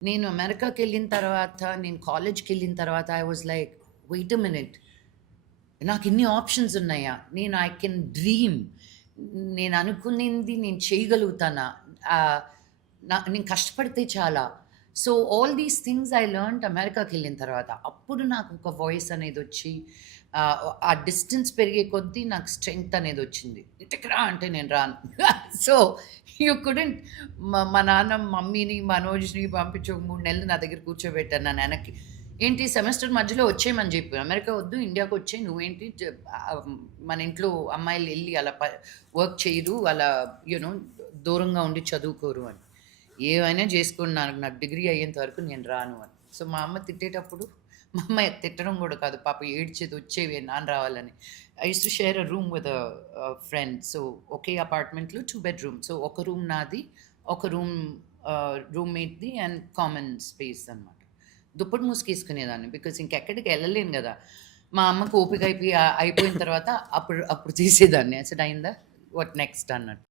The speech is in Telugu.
నేను అమెరికాకెళ్ళిన తర్వాత, నేను కాలేజ్‌కెళ్ళిన తర్వాత I was like, wait a minute, నాకిన్ని ఆప్షన్స్ ఉన్నాయా? నేను ఐ కెన్ డ్రీమ్. నేను అనుకునింది నేను చేయగలుగుతానా? ఆహ్, నేను కష్టపడితే చాలా. So, all these things I learned అమెరికాకెళ్ళిన తర్వాత. అప్పుడు నాకు ఒక వాయిస్ అనేదొచ్చి ఆ డిస్టెన్స్ పెరిగే కొద్దీ నాకు స్ట్రెంగ్త్ అనేదొచ్చింది. ఇంటికి రా అంటే నేను రాను. సో, యూ కుడెంట్ మా నాన్న మమ్మీని, మనోజ్‌ని పంపించి ఒక 3 నెలలు నా దగ్గర కూర్చోబెట్టారు నన్ను వెనక్కి. ఏంటి సెమెస్టర్ మధ్యలో వచ్చేయమని చెప్పి. అమెరికా వద్దు, ఇండియాకొచ్చేయి. నువ్వేంటి మన ఇంట్లో అమ్మాయిలు ఎళ్లి అలా వర్క్ చేయరు. అలా నో దూరంగా ఉండి చదువుకోరు అని. ఏమైనా చేసుకోండి, నాకు నాకు డిగ్రీ అయ్యేంత వరకు నేను రాను అని. సో, మా అమ్మ తిట్టేటప్పుడు, మా అమ్మ తిట్టడం గూడా కాదు, పాపం ఏడ్చేది, వచ్చేవే నాన్న రావాలని. I used to share a room with friend. So, ఒకే అపార్ట్మెంట్‌లో 2 బెడ్‌రూమ్స్. సో, ఒక రూమ్ నాది, ఒక రూమ్ రూమ్‌మేట్‌ది అండ్ కామన్ స్పేస్ అనమాట. దుప్పటి మూసుకేసుకునేదాన్ని. బికాజ్ ఇంకెక్కడికి ఎళ్ళలేను గదా! మా అమ్మకి ఓపిక అయిపోయిన తర్వాత అప్పుడు అప్పుడు తీసేదాన్ని. అసలు అయిందా? వాట్ నెక్స్ట్ అన్నట్టు.